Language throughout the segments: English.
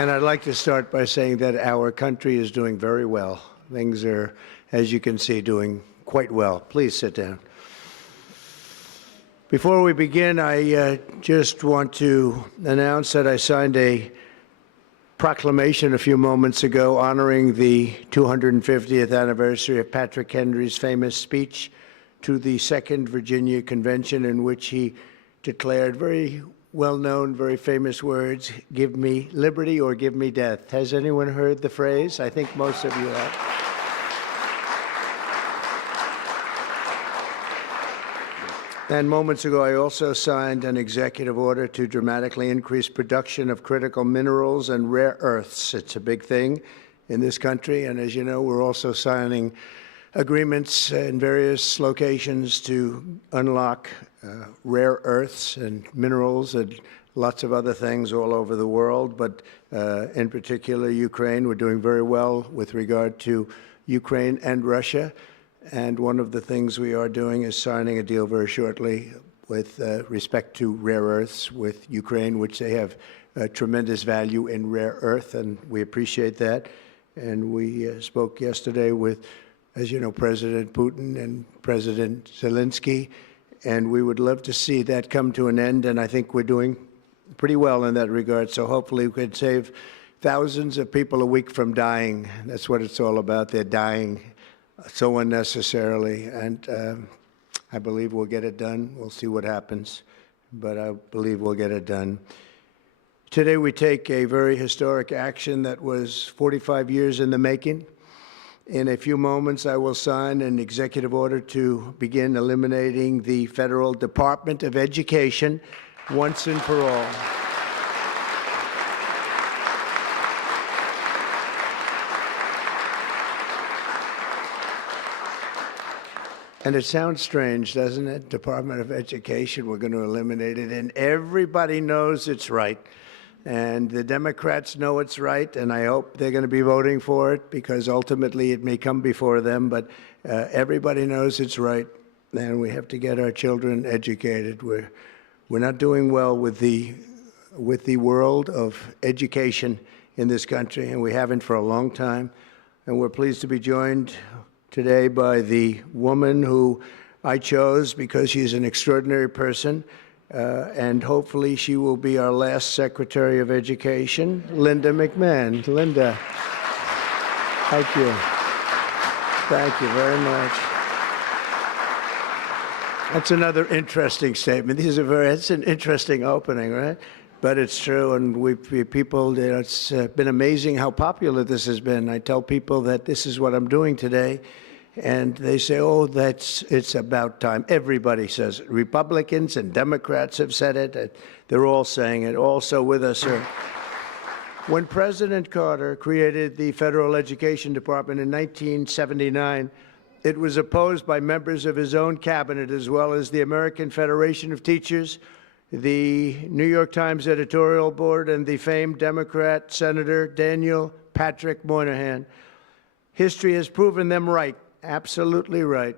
And I'd like to start by saying that our country is doing very well. Things are, as you can see, doing quite well. Please sit down. Before we begin, I just want to announce that I signed a proclamation a few moments ago honoring the 250th anniversary of Patrick Henry's famous speech to the Second Virginia Convention, in which he declared very well-known, very famous words, "Give me liberty or give me death." Has anyone heard the phrase? I think most of you have. And moments ago, I also signed an executive order to dramatically increase production of critical minerals and rare earths. It's a big thing in this country, and as you know, we're also signing agreements in various locations to unlock rare earths and minerals and lots of other things all over the world, but in particular Ukraine. We're doing very well with regard to Ukraine and Russia. And one of the things we are doing is signing a deal very shortly with respect to rare earths with Ukraine, which they have tremendous value in rare earth, and we appreciate that. And we spoke yesterday with, as you know, President Putin and President Zelensky, and we would love to see that come to an end, and I think we're doing pretty well in that regard. So hopefully we could save thousands of people a week from dying. That's what it's all about. They're dying so unnecessarily, and I believe we'll get it done. We'll see what happens, but I believe we'll get it done. Today we take a very historic action that was 45 years in the making. In a few moments, I will sign an executive order to begin eliminating the Federal Department of Education once and for all. And it sounds strange, doesn't it? Department of Education, we're going to eliminate it. And everybody knows it's right. And the Democrats know it's right, and I hope they're going to be voting for it, because ultimately it may come before them. But everybody knows it's right, and we have to get our children educated. We're not doing well with the world of education in this country, and we haven't for a long time. And we're pleased to be joined today by the woman who I chose because she's an extraordinary person, and hopefully she will be our last Secretary of Education, Linda McMahon. Linda, thank you. Thank you very much. That's another interesting statement. It's an interesting opening, right? But it's true, and people, you know, it's been amazing how popular this has been. I tell people that this is what I'm doing today, and they say, oh, it's about time. Everybody says it. Republicans and Democrats have said it. They're all saying it. Also with us are, when President Carter created the Federal Education Department in 1979, it was opposed by members of his own cabinet, as well as the American Federation of Teachers, the New York Times editorial board, and the famed Democrat Senator Daniel Patrick Moynihan. History has proven them right, absolutely right.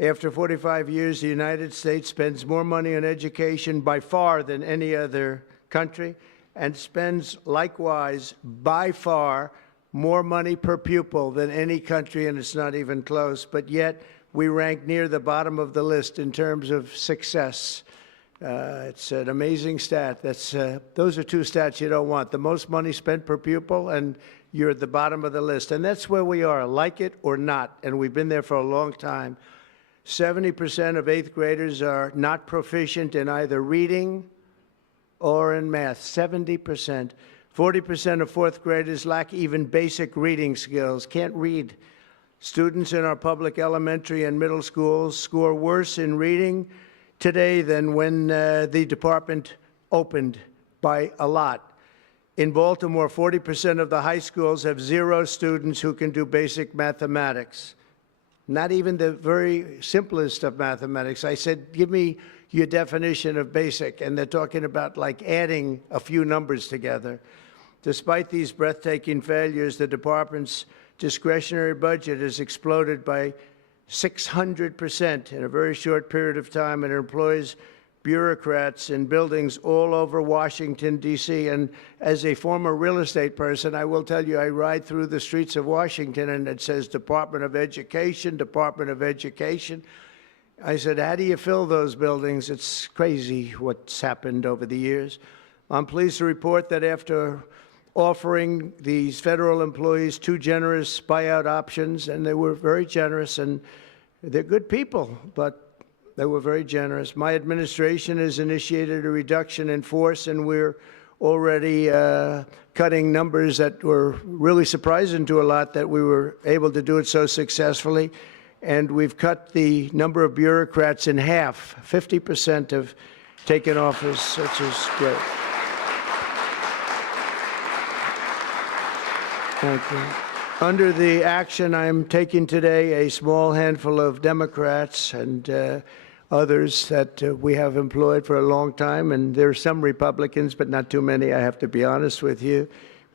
After 45 years, the United States spends more money on education by far than any other country, and spends likewise by far more money per pupil than any country, and it's not even close. But yet we rank near the bottom of the list in terms of success. It's an amazing stat. Those are two stats you don't want. The most money spent per pupil, and you're at the bottom of the list. And that's where we are, like it or not. And we've been there for a long time. 70% of 8th graders are not proficient in either reading or in math. 70%. 40% of 4th graders lack even basic reading skills, can't read. Students in our public elementary and middle schools score worse in reading today than when the department opened, by a lot. In Baltimore, 40% of the high schools have 0 students who can do basic mathematics. Not even the very simplest of mathematics. I said, give me your definition of basic, and they're talking about like adding a few numbers together. Despite these breathtaking failures, the department's discretionary budget has exploded by 600% in a very short period of time, and it employs bureaucrats in buildings all over Washington, D.C. And as a former real estate person, I will tell you, I ride through the streets of Washington and it says Department of Education, Department of Education. I said, how do you fill those buildings? It's crazy what's happened over the years. I'm pleased to report that after offering these federal employees 2 generous buyout options, and they were very generous, and they're good people, but they were very generous. My administration has initiated a reduction in force, and we're already cutting numbers that were really surprising to a lot that we were able to do it so successfully. And we've cut the number of bureaucrats in half. 50% have taken office, which is great. Thank you. Under the action I'm taking today, a small handful of Democrats and others that we have employed for a long time, and there are some Republicans, but not too many, I have to be honest with you.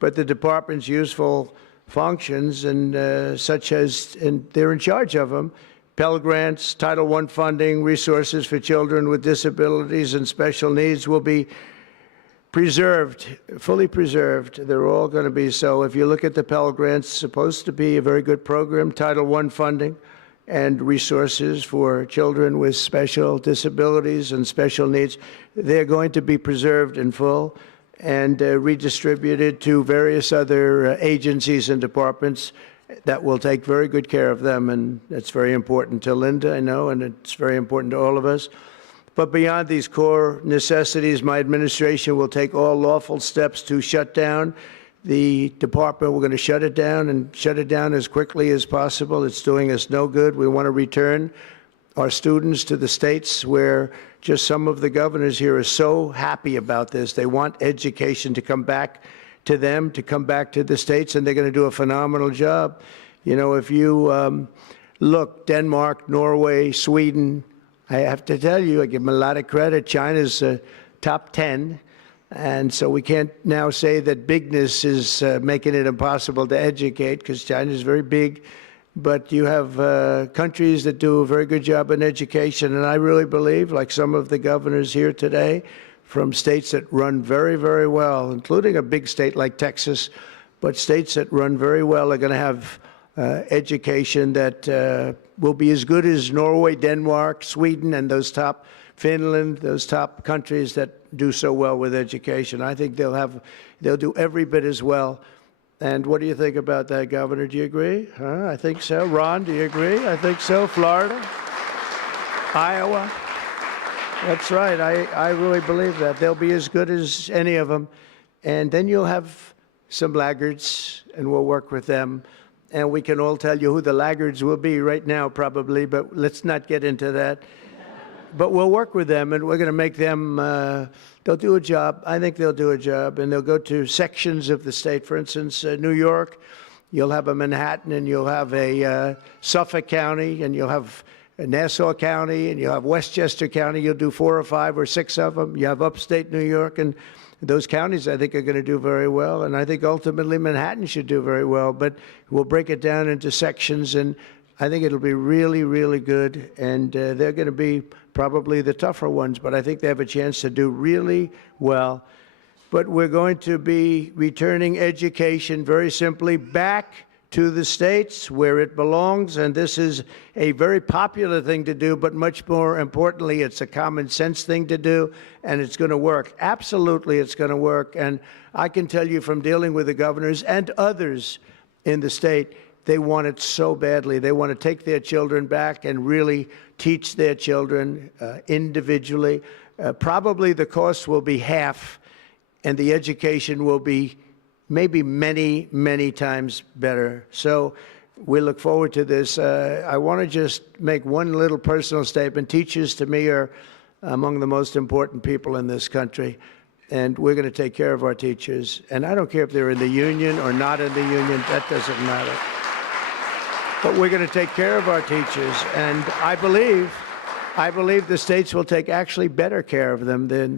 But the department's useful functions, and such as, and they're in charge of them, Pell Grants, Title I funding, resources for children with disabilities and special needs will be preserved, fully preserved. They're all going to be so. If you look at the Pell Grants, it's supposed to be a very good program, Title I funding and resources for children with special disabilities and special needs. They're going to be preserved in full and redistributed to various other agencies and departments that will take very good care of them. And that's very important to Linda, I know, and it's very important to all of us. But beyond these core necessities, my administration will take all lawful steps to shut down the department. We're going to shut it down and shut it down as quickly as possible. It's doing us no good. We want to return our students to the states where just some of the governors here are so happy about this. They want education to come back to them, to come back to the states, and they're going to do a phenomenal job. You know, if you look, Denmark, Norway, Sweden, I have to tell you, I give them a lot of credit. China's top 10. And so we can't now say that bigness is making it impossible to educate, because China is very big. But you have countries that do a very good job in education. And I really believe, like some of the governors here today, from states that run very, very well, including a big state like Texas, but states that run very well are going to have education that will be as good as Norway, Denmark, Sweden, and those top, Finland, those top countries that do so well with education. I think they'll do every bit as well. And what do you think about that, Governor? Do you agree? Huh? I think so. Ron, do you agree? I think so. Florida? Iowa? That's right. I really believe that. They'll be as good as any of them. And then you'll have some laggards, and we'll work with them. And we can all tell you who the laggards will be right now, probably, but let's not get into that. But we'll work with them, and we're going to make them, they'll do a job. I think they'll do a job, and they'll go to sections of the state. For instance, New York, you'll have a Manhattan, and you'll have a Suffolk County, and you'll have Nassau County, and you'll have Westchester County. You'll do 4 or 5 or 6 of them. You have upstate New York, and those counties, I think, are going to do very well. And I think ultimately Manhattan should do very well. But we'll break it down into sections, and I think it'll be really, really good. And they're going to be probably the tougher ones, but I think they have a chance to do really well. But we're going to be returning education very simply back to the states where it belongs, and this is a very popular thing to do, but much more importantly, it's a common sense thing to do, and it's going to work. Absolutely, it's going to work. And I can tell you from dealing with the governors and others in the state, they want it so badly. They want to take their children back and really teach their children individually. Probably the cost will be half, and the education will be maybe many, many times better. So we look forward to this. I want to just make one little personal statement. Teachers, to me, are among the most important people in this country, and we're going to take care of our teachers. And I don't care if they're in the union or not in the union. That doesn't matter. But we're going to take care of our teachers, and I believe the states will take actually better care of them than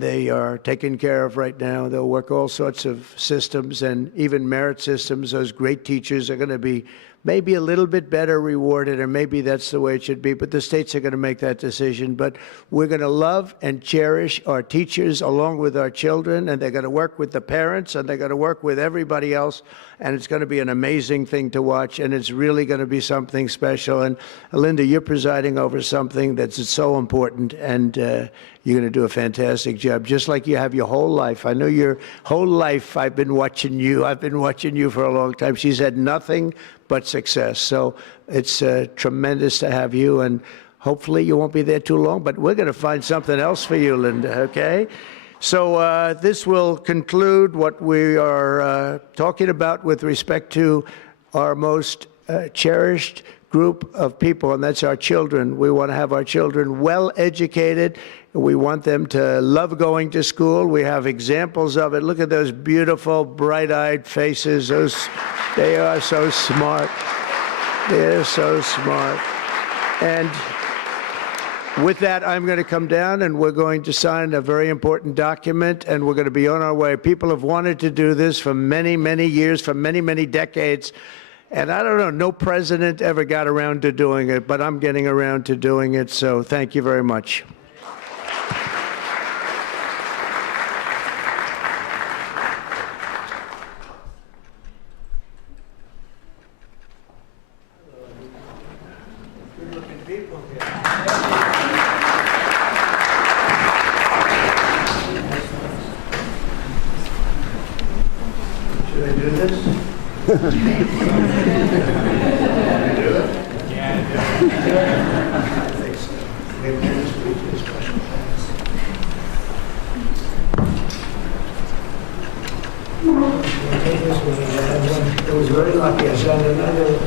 they are taken care of right now. They'll work all sorts of systems and even merit systems. Those great teachers are going to be maybe a little bit better rewarded, or maybe that's the way it should be, but the states are going to make that decision. But we're going to love and cherish our teachers along with our children, and they're going to work with the parents, and they're going to work with everybody else, and it's going to be an amazing thing to watch, and it's really going to be something special. And Linda, you're presiding over something that's so important, and you're going to do a fantastic job, just like you have your whole life. I know your whole life I've been watching you. I've been watching you for a long time. She's had nothing but success. So it's tremendous to have you, and hopefully you won't be there too long, but we're going to find something else for you, Linda, okay? So this will conclude what we are talking about with respect to our most cherished group of people, and that's our children. We want to have our children well educated. We want them to love going to school. We have examples of it. Look at those beautiful, bright-eyed faces. They are so smart. They're so smart. And with that, I'm going to come down, and we're going to sign a very important document, and we're going to be on our way. People have wanted to do this for many, many years, for many, many decades. And I don't know, no president ever got around to doing it, but I'm getting around to doing it, so thank you very much. Good-looking people here. Should I do this? It was very lucky. I signed another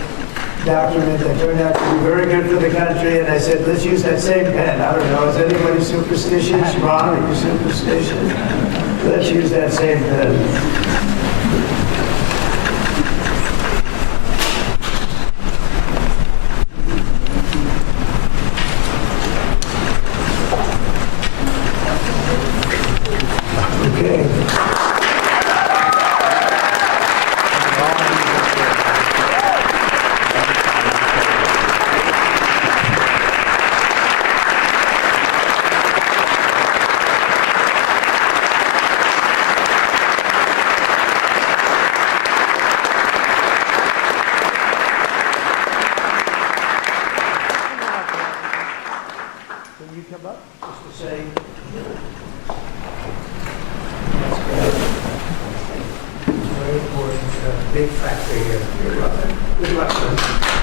document that turned out to be very good for the country, and I said, let's use that same pen. I don't know, is anybody superstitious? Ron, are you superstitious? Let's use that same pen. Big factory here. Good luck. Good luck.